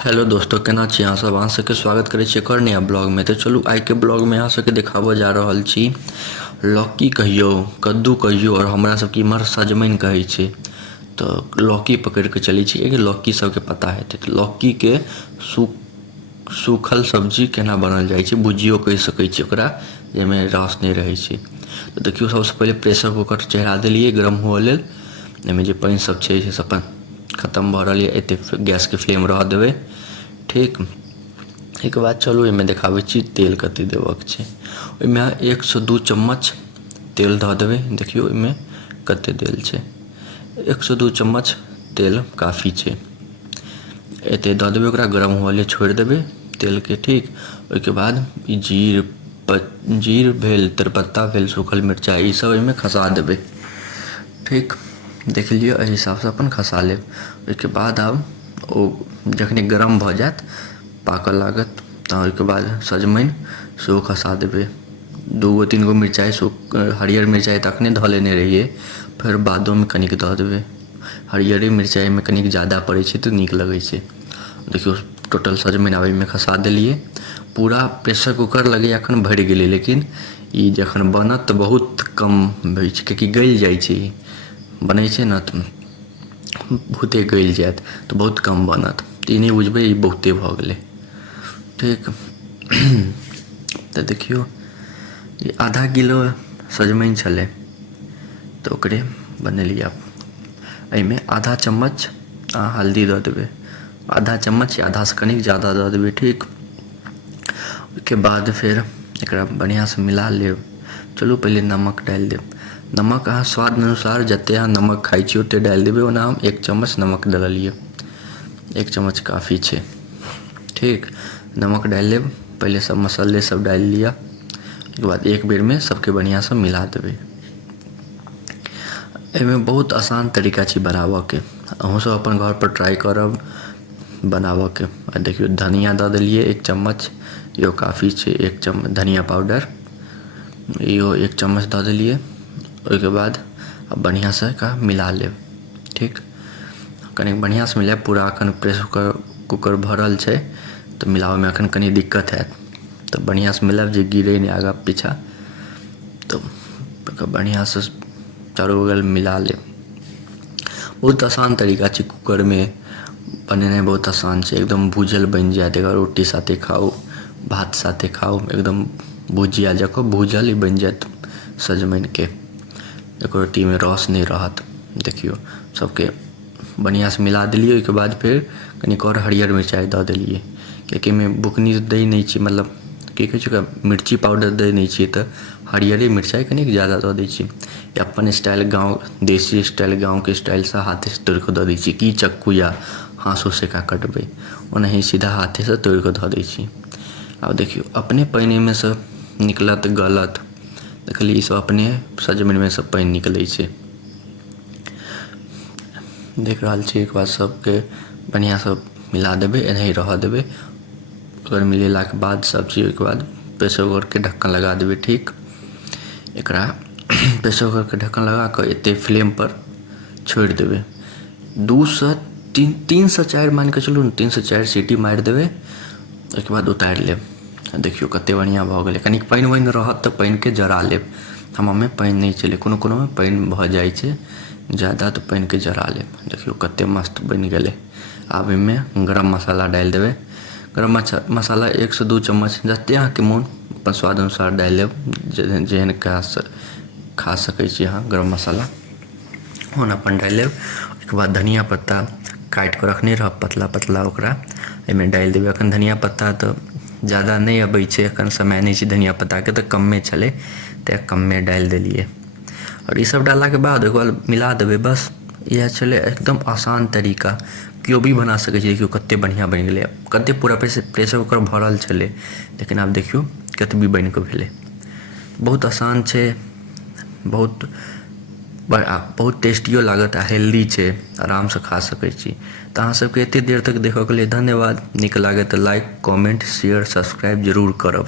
Hello दोस्तों, केना छी अहाँ सब? अहाँ सबके स्वागत करै छी एक और नया ब्लॉग में। तो चलू आइ के ब्लॉग में अहाँ सबके देखाबऽ जा रहल छी लौकी कहियो, कद्दू कहियो, और हमरा सबके इम्हर सजमनि कहै छै। तो लौकी पकड़ि के चलै छी, कियाकि लौकी सबके पता हेतै। तो लौकी के सूखल सब्जी केना बनल जाइ छै, भुजियो कहि सकै छी ओकरा, जाहिमे रस नहि रहै छै। तो देखियौ, सबसँ पहिले प्रेशर कुकर चढ़ा देलियै गरम हुअ लेल। एहिमे जे पानि सब छै से सब खत्म भऽ रहल यऽ, एतेक गैसके फ्लेम रहऽ देबै। ठीक, एहिके बाद चलू एहिमे देखाबै छी तेल कतेक देबऽके छै। ओहिमे 1 से 2 चम्मच तेल धऽ देबै। देखियौ एहिमे कतेक देल छै, 1 से 2 चम्मच तेल काफ़ी छै। एतेक दऽ देबै, ओकरा गरम हुअ लेल छोड़ि देबै तेलके। ठीक, ओहिके बाद जीर भेल, तेजपत्ता भेल, सूखल मिरचाइ, ईसब एहिमे खसा देबै। ठीक, देख लिअ, एहि हिसाबसँ अपन खसा लेब। ओहिके बाद आब ओ जखन गरम भऽ जायत, पाकऽ लागत, तऽ ओहिके बाद सजमनि सेहो खसा देबै। 2-3 गो मिरचाइ, हरियर मिरचाइ तखने धऽ लेने रहिए, फेर बादोमे कनिक दऽ देबै। हरियरे मिरचाइमे कनिक ज़्यादा पड़ै छै तऽ नीक लगै छै। देखियौ, टोटल सजमनि आब एहिमे खसा देलिए। पूरा प्रेशर कुकर लगैए एखन भरि गेलै, लेकिन ई जखन बनत तऽ बहुत कम होइ छै, कियाकि गलि जाइ छै। बनै छै ने तऽ बहुते गलि जायत, तऽ बहुत कम बनत। ई नहि बुझबै ई बहुते भऽ गेलै। ठीक, तऽ देखियौ ई आधा किलो सजमनि छलै, तऽ ओकरे बनेलिए। एहिमे आधा चम्मच अहाँ हल्दी दऽ देबै, आधा चम्मच या आधासँ कनिक ज़्यादा दऽ देबै। ठीक, ओहिके बाद फेर एकरा बढ़िआँसँ मिला लेब। चलू पहिले नमक डालि देब। नमक अहाँ स्वाद अनुसार जतेक अहाँ नमक खाइ छी ओतेक डालि देबै। ओना हम 1 चम्मच नमक डाललिए, 1 चम्मच काफ़ी छै। ठीक, नमक डालि लेब। पहिले सब मसाले सब डालि लिअ, ओहिके बाद एक बेरमे सबके बढ़िआँसँ मिला देबै। एहिमे बहुत आसान तरीका छै बनाबऽके, अहूँसब अपन घरपर ट्राई करब बनाबऽके। देखियौ, धनिया दऽ देलिए 1 चम्मच, इहो काफ़ी छै। 1 चम्मच धनिया पाउडर, इहो 1 चम्मच दऽ देलिए। ओहिके बाद अब बढ़िआँसँ एकरा मिला लेब। ठीक, कनि बढ़िआँसँ मिलाएब। पूरा एखन प्रेशर कुकर भरल छै, तऽ मिलाबैमे एखन कनि दिक्कत हैत, तऽ बढ़िआँसँ मिलाएब जे गिरै नहि आगाँ पीछाँ। तऽ बढ़िआँसँ चारू बगल मिला लेब। बहुत आसान तरीका छै, कुकरमे बनेनाइ बहुत आसान छै। एकदम भुजल बनि जायत, एकर रोटी साथे खाउ, भात साथे खाउ, एकदम भुजिया जकाँ भुजल ई बनि जायत सजमनिके। एको रोटीमे रस नहि रहत। देखियौ, सबके बढ़िआँसँ मिला देलिए। ओहिके बाद फेर कनिक और हरियर मिरचाइ दऽ देलिए, कियाकि एहिमे बुकनी दै नहि छी, मतलब की कहै छै ओकरा, मिर्ची पाउडर दै नहि छिए, तऽ हरियरे मिरचाइ कनिक ज़्यादा दऽ दै छी। अपन स्टाइल, गाँव देसी स्टाइल, गाँवके स्टाइलसँ हाथेसँ तोड़ि कऽ दऽ दै छी, कि चक्कू या हाँसूसँ एकरा कटबै, ओनाहि सीधा हाथेसँ तोड़ि कऽ धऽ दै छी। आब देखियौ, अपने पानि एहिमे सँ निकलत, गलत। देखलिए, ईसब अपने सजमनिमे सँ पानि निकलै छै। देख रहल छी। एक बार सबके बढ़िआँसँ मिला देबै, एनाहि रहऽ देबै। ओकर मिलेलाके बाद सब चीज, ओहिके बाद प्रेशर कुकरके ढक्कन लगा देबै। ठीक, एकरा प्रेशर कुकरके ढक्कन लगा कऽ एतेक फ्लेमपर छोड़ि देबै। 2 से 3 से 4 मान कऽ चलू ने, 3 से 4 सीटी मारि देबै। ओहिके बाद उतारि लेब। देखियौ कतेक बढ़िआँ भऽ गेलै। कनिक पानि वानि रहत तऽ पानिके जरा लेब। हमरामे पानि नहि छलै, कोनोमे पानि भऽ जाइ छै ज़्यादा, तऽ पानिके जरा लेब। देखियौ कतेक मस्त बनि गेलै। आब एहिमे गरम मसाला डालि देबै। गरम मसाला 1 से 2 चम्मच, जतेक अहाँके मोन, अपन स्वाद अनुसार डालि लेब। जेहन खा सकै छी अहाँ गरम मसाला, ओहन अपन डालि लेब। ओहिके बाद धनिया पत्ता काटि कऽ रखने रहब पतला पतला, ओकरा एहिमे डालि देबै। एखन धनिया पत्ता तऽ ज़्यादा नहि अबै छै, एखन समय नहि छै धनिया पत्ताके, तऽ कम्मे छलै, तऽ कम्मे डालि देलिए। और ईसब डाललाके बाद ओहिके बाद मिला देबै। बस इएह छलै एकदम आसान तरीका, केओ भी बना सकै छै। देखियौ कतेक बढ़िआँ बनि गेलै। कतेक पूरा प्रेशर कुकर भरल छलै, लेकिन आब देखियौ कतबी बनि कऽ भेलै। बहुत आसान छै, बहुत टेस्टियो लागत आ हेल्दी छै, आरामसँ खा सकै छी। तऽ अहाँ सबके एतेक देर तक देखऽके लेल धन्यवाद। नीक लागै तऽ लाइक, कमेंट, शेयर, सब्सक्राइब जरूर करब।